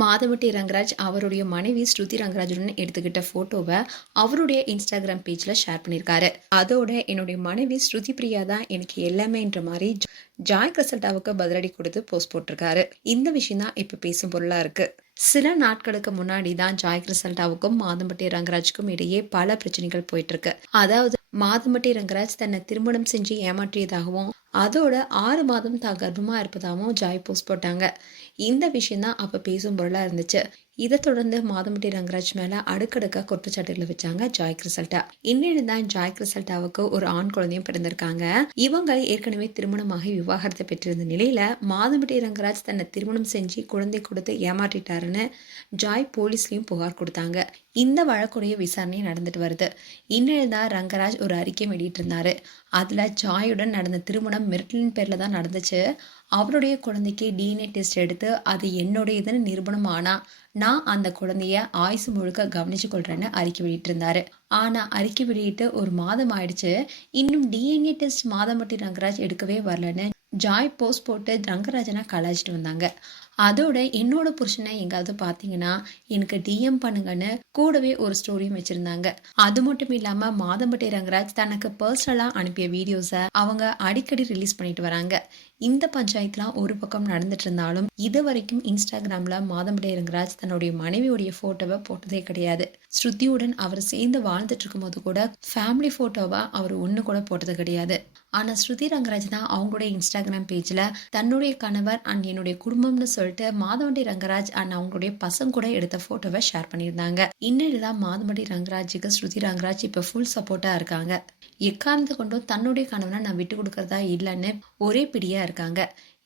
மாதவட்டி ரங்கராஜ் அவருடைய மனைவி ஸ்ருதி ரங்கராஜுடன் எடுத்துக்கிட்ட போட்டோவை அவருடைய இன்ஸ்டாகிராம் பேஜ்ல ஷேர் பண்ணியிருக்காரு. அதோட என்னுடைய மனைவி ஸ்ருதி பிரியா தான் எனக்கு எல்லாமேன்ற மாதிரி ஜாய் கிரசல்டாவுக்கு பதிலடி கொடுத்து போஸ்ட் போட்டிருக்காரு. இந்த விஷயம் தான் இப்ப பேசும் பொருளா இருக்கு. சில நாட்களுக்கு முன்னாடி தான் ஜாய் கிரசல்டாவுக்கும் மாதம்பட்டி ரங்கராஜுக்கும் இடையே பல பிரச்சனைகள் போயிட்டு இருக்கு. அதாவது மாதம்பட்டி ரங்கராஜ் தன்னை திருமணம் செஞ்சு ஏமாற்றியதாகவும் அதோட 6 மாதம் தான் கர்ப்பமா இருப்பதாகவும் ஜாய் போஸ்ட் போட்டாங்க. இந்த விஷயம் தான் அப்ப பேசும் பொருளா இருந்துச்சு. இதை தொடர்ந்து மாதம்பட்டி ரங்கராஜ் மேல அடுக்கடுக்கா குற்றச்சாட்டுகளை வச்சாங்க ஜாய் கிரசல்டா. இன்னும் தான் ஜாய் கிரசல்டாவுக்கு ஒரு ஆண் குழந்தையும் பிறந்திருக்காங்க. இவங்க ஏற்கனவே திருமணமாகி விவாகரத்தை பெற்றிருந்த நிலையில மாதம்பட்டி ரங்கராஜ் தன்னை திருமணம் செஞ்சு குழந்தை கொடுத்து ஏமாற்றிட்டாருன்னு ஜாய் போலீஸ்லயும் புகார் கொடுத்தாங்க. இந்த வழக்குடைய விசாரணை நடந்துட்டு வருது. இன்னும் தான் ரங்கராஜ் ஒரு அறிக்கை வெளியிட்டிருந்தாரு. அதுல ஜாயுடன் நடந்த திருமணம் மிரட்டலின் பேர்ல தான் நடந்துச்சு. அவருடைய குழந்தைக்கு டிஎன்ஏ டெஸ்ட் எடுத்து அது என்னுடையதுன்னு நிரூபணம் ஆனா நான் அந்த குழந்தைய ஆயுசு முழுக்க கவனிச்சு கொள்றேன்னு அறிக்கை வெளியிட்டிருந்தாரு. ஆனா அறிக்கை வெளியிட்டு ஒரு மாதம் ஆயிடுச்சு. இன்னும் டிஎன்ஏ டெஸ்ட் மாதம்பட்டி ரங்கராஜ் எடுக்கவே வரலன்னு ஜாய் போஸ்ட் போட்டு ரங்கராஜனை கலாய்ச்சிட்டு வந்தாங்க. அதோட என்னோட புருஷனை எங்காவது பார்த்தீங்கன்னா எனக்கு டிஎம் பண்ணுங்கன்னு கூடவே ஒரு ஸ்டோரியும் வச்சிருந்தாங்க. அது மட்டும் இல்லாம மாதம்பட்டி ரங்கராஜ் தனக்கு பர்சனலா அனுப்பிய வீடியோஸை அவங்க அடிக்கடி ரிலீஸ் பண்ணிட்டு வராங்க. இந்த பஞ்சாயத்துலாம் ஒரு பக்கம் நடந்துட்டு இருந்தாலும் இது வரைக்கும் இன்ஸ்டாகிராம்ல மாதம்பட்டி ரங்கராஜ் தன்னுடைய மனைவியுடைய போட்டோவை போட்டதே கிடையாது. ஸ்ருதியுடன் அவர் சேர்ந்து வாழ்ந்துட்டு இருக்கும் போது கூட ஃபேமிலி போட்டோவா அவர் ஒண்ணு கூட போட்டது கிடையாது. ஆனா ஸ்ருதி ரங்கராஜ் தான் அவங்களுடைய இன்ஸ்டாகிராம் பேஜ்ல தன்னுடைய கணவர் அண்ட் என்னுடைய குடும்பம்னு சொல்லிட்டு மாதவண்டி ரங்கராஜ் அண்ட் அவங்களுடைய பசங்க கூட எடுத்த போட்டோவை ஷேர் பண்ணியிருந்தாங்க. இன்னும் மாதவண்டி ரங்கராஜுக்கு ஸ்ருதி ரங்கராஜ் இப்ப ஃபுல் சப்போர்ட்டா இருக்காங்க. எக்காரணத்தை கொண்டும் தன்னுடைய கணவனை நான் விட்டு கொடுக்கறதா இல்லைன்னு ஒரே பிடியா இருக்காங்க.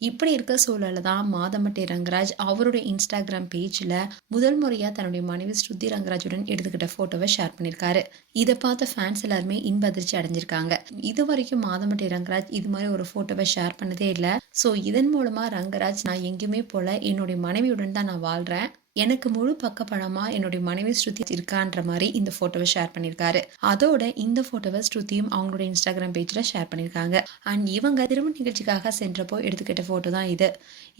இப்படி இருக்க சூழல தான் மாதம்பட்டி ரங்கராஜ் அவருடைய இன்ஸ்டாகிராம் பேஜ்ல முதல் முறையா தன்னுடைய மனைவி ஸ்ருதி ரங்கராஜுடன் எடுத்துக்கிட்ட போட்டோவை ஷேர் பண்ணியிருக்காரு. இதை பார்த்த ஃபேன்ஸ் எல்லாருமே இன்ப அதிர்ச்சி அடைஞ்சிருக்காங்க. இது வரைக்கும் மாதம்பட்டி ரங்கராஜ் இது மாதிரி ஒரு போட்டோவை ஷேர் பண்ணதே இல்லை. ஸோ இதன் மூலமா ரங்கராஜ் நான் எங்கேயுமே போல என்னுடைய மனைவியுடன் தான் நான் வாழ்றேன், எனக்கு முழு பக்கப்படமா என்னுடைய மனைவி ஸ்ருதி இருக்கான்ற மாதிரி இந்த போட்டோவை ஷேர் பண்ணியிருக்காரு. அதோட இந்த போட்டோவை ஸ்ருதியும் அவங்களோட இன்ஸ்டாகிராம் பேஜ்ல ஷேர் பண்ணியிருக்காங்க. அண்ட் இவங்க திருமண நிகழ்ச்சிக்காக சென்றப்போ எடுத்துக்கிட்ட போட்டோ தான் இது.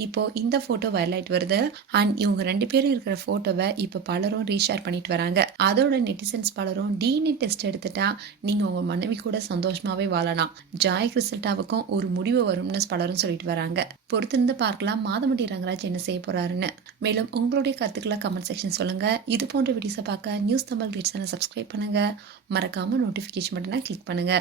இப்போ இந்த போட்டோ வைரலாயிட்டு வருது. அண்ட் இவங்க 2 பேரும் இருக்கிற போட்டோவை இப்போ பலரும் ரீஷேர் பண்ணிட்டு வராங்க. அதோட நெட்டிசன்ஸ் பலரும் டிஎன்ஏ டெஸ்ட் எடுத்துட்டா நீங்க உங்க மனைவி கூட சந்தோஷமாவே வாழலாம், ஜாய் கிரசல்டாவுக்கும் ஒரு முடிவு வரும்னு பலரும் சொல்லிட்டு வராங்க. பொறுத்திருந்து பார்க்கலாம் மாதம்பட்டி ரங்கராஜ் என்ன செய்ய போறாருன்னு. மேலும் உங்களுடைய கருத்துக்களை கமெண்ட் செக்ஷன் சொல்லுங்க. இது போன்ற வீடியோஸை பார்க்க நியூஸ் தமிழ் கிளிட்ஸ் சப்ஸ்கிரைப் பண்ணுங்க. மறக்காம நோட்டிபிகேஷன் பட்டனை கிளிக் பண்ணுங்க.